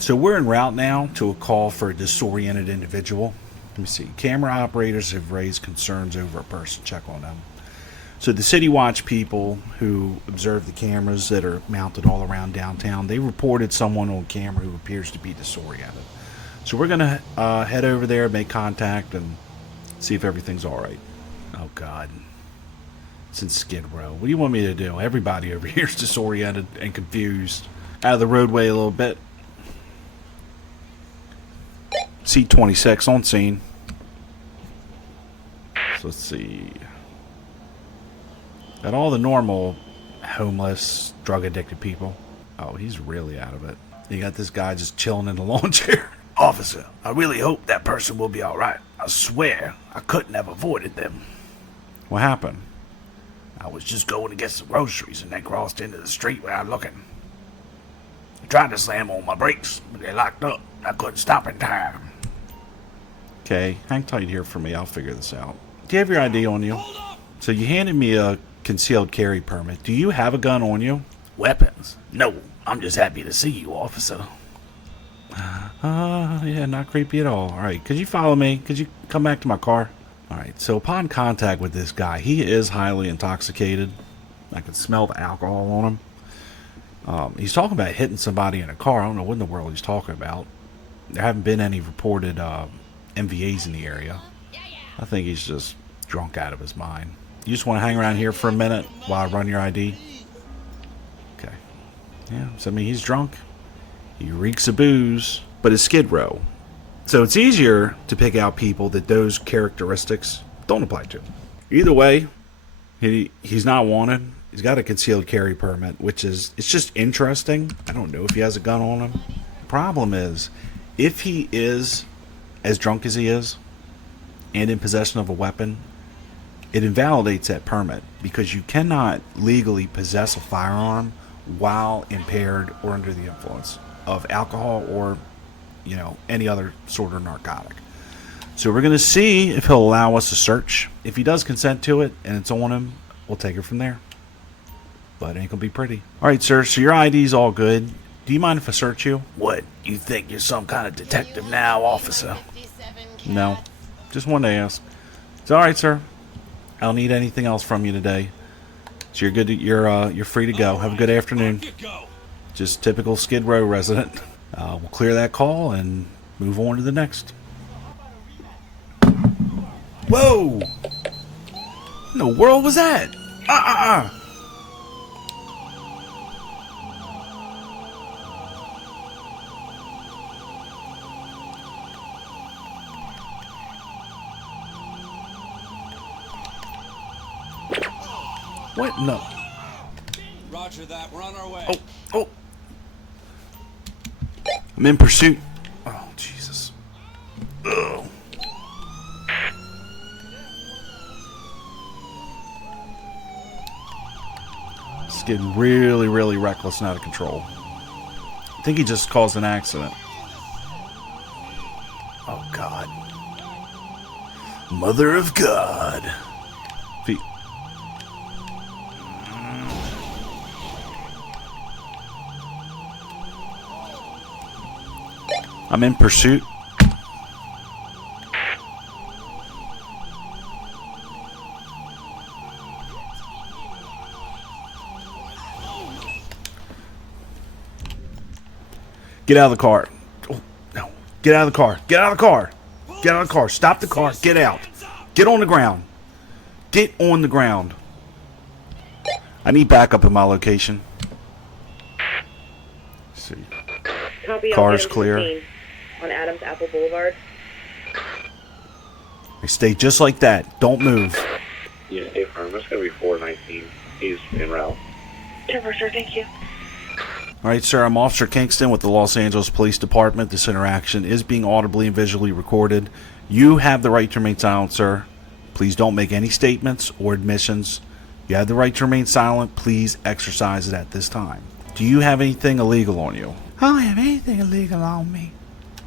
So we're en route now to a call for a disoriented individual. Let me see. Camera operators have raised concerns over a person. Check on them. So the City Watch people who observe the cameras that are mounted all around downtown, they reported someone on camera who appears to be disoriented. So we're going to head over there, make contact, and see if everything's all right. Oh, God. It's in Skid Row. What do you want me to do? Everybody over here is disoriented and confused. Out of the roadway a little bit. C-26 on scene. So let's see. Got all the normal homeless, drug-addicted people. Oh, he's really out of it. You got this guy just chilling in the lawn chair. Officer, I really hope that person will be alright. I swear, I couldn't have avoided them. What happened? I was just going to get some groceries and they crossed into the street without looking. I tried to slam on my brakes, but they locked up. I couldn't stop in time. Okay, hang tight here for me. I'll figure this out. Do you have your ID on you? So you handed me a concealed carry permit. Do you have a gun on you? Weapons? No, I'm just happy to see you, officer. Yeah, not creepy at all. Alright, could you follow me? Could you come back to my car? Alright, so upon contact with this guy, he is highly intoxicated. I can smell the alcohol on him. He's talking about hitting somebody in a car. I don't know what in the world he's talking about. There haven't been any reported MVAs in the area. I think he's just drunk out of his mind. You just want to hang around here for a minute while I run your ID? Okay. Yeah, so I mean, he's drunk. He reeks of booze, but it's Skid Row. So it's easier to pick out people that those characteristics don't apply to. Either way, he's not wanted. He's got a concealed carry permit, which is, it's just interesting. I don't know if he has a gun on him. The problem is, if he is as drunk as he is and in possession of a weapon, it invalidates that permit because you cannot legally possess a firearm while impaired or under the influence of alcohol or, you know, any other sort of narcotic. So we're going to see if he'll allow us to search. If he does consent to it and it's on him, we'll take it from there. But it ain't going to be pretty. All right, sir, so your ID's all good. Do you mind if I search you? What, you think you're some kind of detective now, officer? No, just wanted to ask. It's all right, sir. I don't need anything else from you today. So you're good. You're free to go. Have a good afternoon. Just typical Skid Row resident. We'll clear that call and move on to the next. Whoa! What in the world was that? What in the? Roger that. We're on our way. Oh. I'm in pursuit. Oh, Jesus. Ugh. It's getting really, really reckless and out of control. I think he just caused an accident. Oh, God. Mother of God. Feet. I'm in pursuit. Get out of the car. Oh, no. Get out of the car. Get out of the car. Get out of the car. Stop the car. Get out. Get on the ground. Get on the ground. I need backup in my location. Let's see. Copy. Car's clear. On Adams Apple Boulevard. Stay just like that. Don't move. Yeah, hey, firm. That's going to be 419. He's en route. 10-4, sir. Thank you. All right, sir. I'm Officer Kingston with the Los Angeles Police Department. This interaction is being audibly and visually recorded. You have the right to remain silent, sir. Please don't make any statements or admissions. You have the right to remain silent. Please exercise it at this time. Do you have anything illegal on you? I don't have anything illegal on me.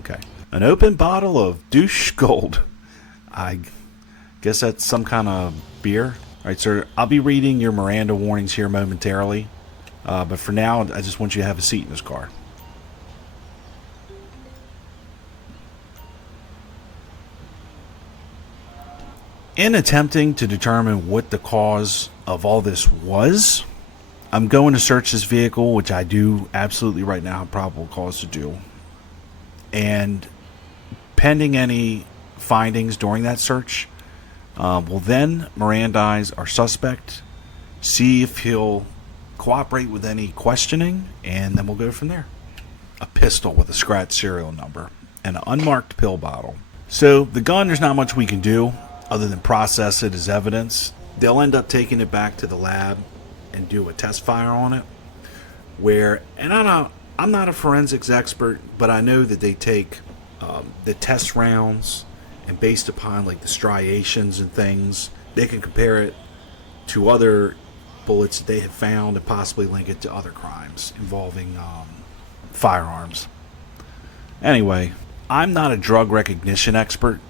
Okay. An open bottle of douche gold. I guess that's some kind of beer. All right, sir. I'll be reading your Miranda warnings here momentarily. But for now, I just want you to have a seat in this car. In attempting to determine what the cause of all this was, I'm going to search this vehicle, which I do absolutely right now have probable cause to do. And pending any findings during that search, we'll then Mirandize our suspect, see if he'll cooperate with any questioning, and then we'll go from there. A pistol with a scratch serial number and an unmarked pill bottle. So the gun, there's not much we can do other than process it as evidence. They'll end up taking it back to the lab and do a test fire on it. And I'm not a forensics expert, but I know that they take the test rounds, and based upon like the striations and things, they can compare it to other bullets that they have found and possibly link it to other crimes involving firearms. Anyway, I'm not a drug recognition expert,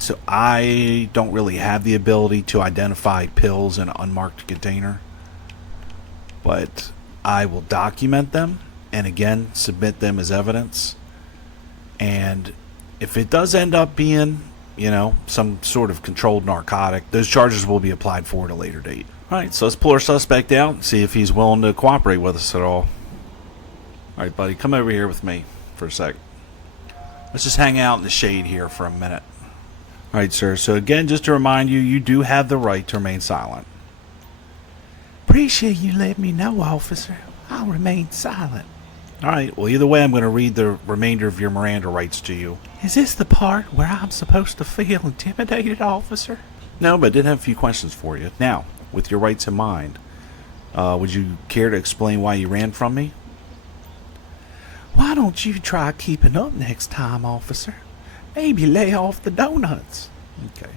so I don't really have the ability to identify pills in an unmarked container. But I will document them and again submit them as evidence. And if it does end up being, some sort of controlled narcotic, those charges will be applied for at a later date. Alright, so let's pull our suspect out and see if he's willing to cooperate with us at all. Alright, buddy, come over here with me for a sec. Let's just hang out in the shade here for a minute. Alright, sir, so again, just to remind you, you do have the right to remain silent. Appreciate you letting me know, officer. I'll remain silent. Alright, well, either way, I'm going to read the remainder of your Miranda rights to you. Is this the part where I'm supposed to feel intimidated, officer? No, but I did have a few questions for you. Now, with your rights in mind, would you care to explain why you ran from me? Why don't you try keeping up next time, officer? Maybe lay off the donuts. Okay.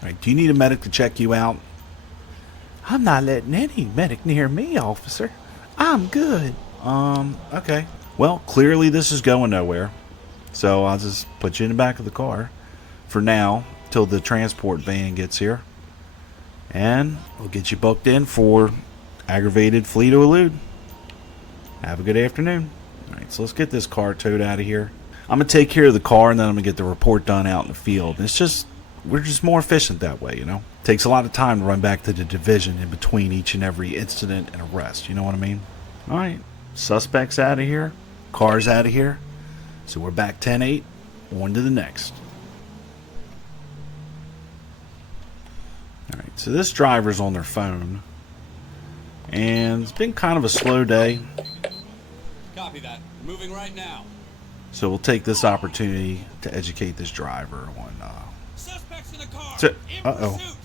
Alright, do you need a medic to check you out? I'm not letting any medic near me, officer. I'm good. Okay. Well, clearly this is going nowhere. So I'll just put you in the back of the car for now, till the transport van gets here. And we'll get you booked in for aggravated flee to elude. Have a good afternoon. Alright, so let's get this car towed out of here. I'm going to take care of the car, and then I'm going to get the report done out in the field. We're just more efficient that way, Takes a lot of time to run back to the division in between each and every incident and arrest, you know what I mean? Alright, suspect's out of here, car's out of here, so we're back 10-8, on to the next. Alright, so this driver's on their phone, and it's been kind of a slow day. Copy that. Moving right now. So we'll take this opportunity to educate this driver on, Suspects in the car. uh-oh.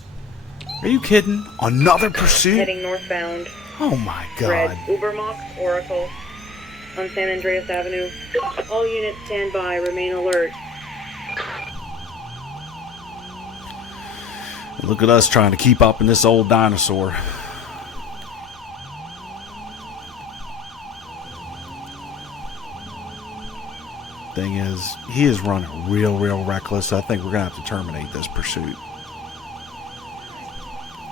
Are you kidding? Another pursuit? Heading northbound. Oh my god. Red Ubermax Oracle on San Andreas Avenue. All units stand by. Remain alert. Look at us trying to keep up in this old dinosaur. Thing is, he is running real reckless. I think we're gonna have to terminate this pursuit.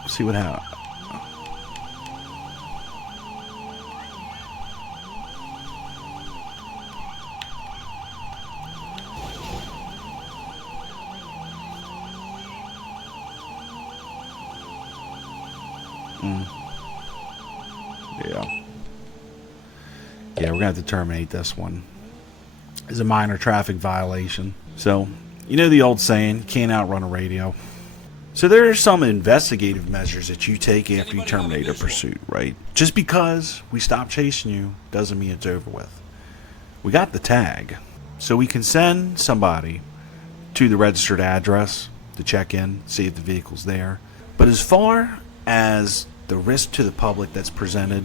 See what happens. Yeah, we're gonna have to terminate this one. It's a minor traffic violation. So, you know the old saying, you can't outrun a radio. So there are some investigative measures that you take after you terminate a pursuit, right? Just because we stop chasing you doesn't mean it's over with. We got the tag, so we can send somebody to the registered address to check in, see if the vehicle's there. But as far as the risk to the public that's presented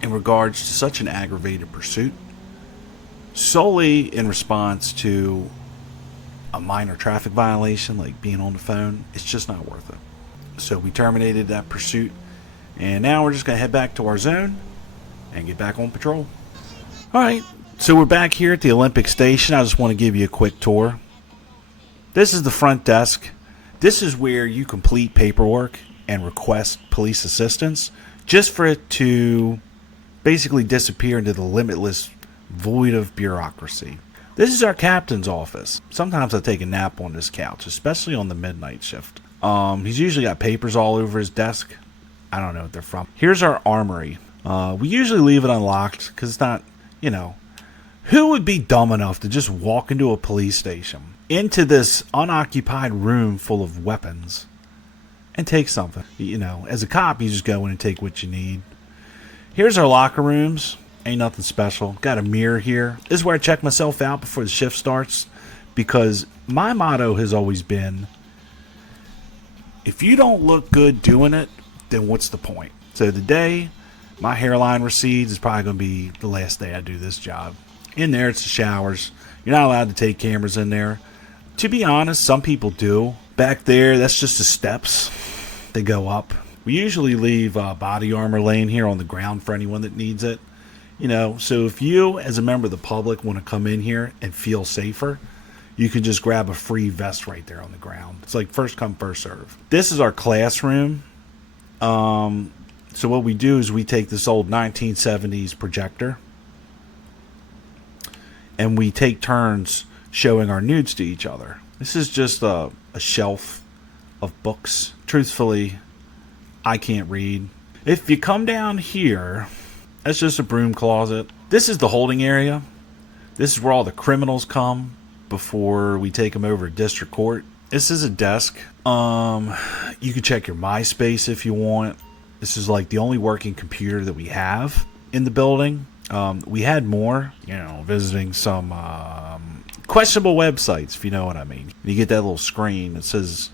in regards to such an aggravated pursuit, solely in response to a minor traffic violation like being on the phone, it's just not worth it. So we terminated that pursuit, and now we're just going to head back to our zone and get back on patrol. Alright, so we're back here at the Olympic Station. I just want to give you a quick tour. This is the front desk. This is where you complete paperwork and request police assistance, just for it to basically disappear into the limitless void of bureaucracy. This is our captain's office. Sometimes I take a nap on this couch, especially on the midnight shift. He's usually got papers all over his desk. I don't know what they're from. Here's our armory. We usually leave it unlocked because it's not, you know, who would be dumb enough to just walk into a police station, into this unoccupied room full of weapons, and take something? You know, as a cop, you just go in and take what you need. Here's our locker rooms. Ain't nothing special. Got a mirror here. This is where I check myself out before the shift starts, because my motto has always been, if you don't look good doing it, then what's the point? So the day my hairline recedes is probably going to be the last day I do this job. In there, it's the showers. You're not allowed to take cameras in there. To be honest, some people do. Back there, that's just the steps. They go up. We usually leave body armor laying here on the ground for anyone that needs it. You know, so if you, as a member of the public, want to come in here and feel safer, you can just grab a free vest right there on the ground. It's like first come, first serve. This is our classroom. So what we do is we take this old 1970s projector and we take turns showing our nudes to each other. This is just a shelf of books. Truthfully, I can't read. If you come down here, that's just a broom closet. This is the holding area. This is where all the criminals come before we take them over to district court. This is a desk. You can check your MySpace if you want. This is like the only working computer that we have in the building. We had more, you know, visiting some questionable websites, if you know what I mean. You get that little screen that says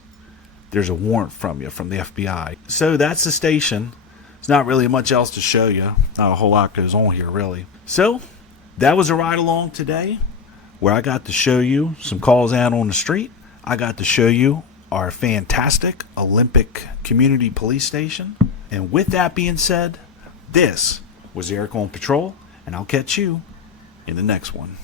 there's a warrant from you from the FBI. So that's the station. There's not really much else to show you. Not a whole lot goes on here, really. So that was a ride along today where I got to show you some calls out on the street. I got to show you our fantastic Olympic Community Police Station. And with that being said, this was Eric on Patrol, and I'll catch you in the next one.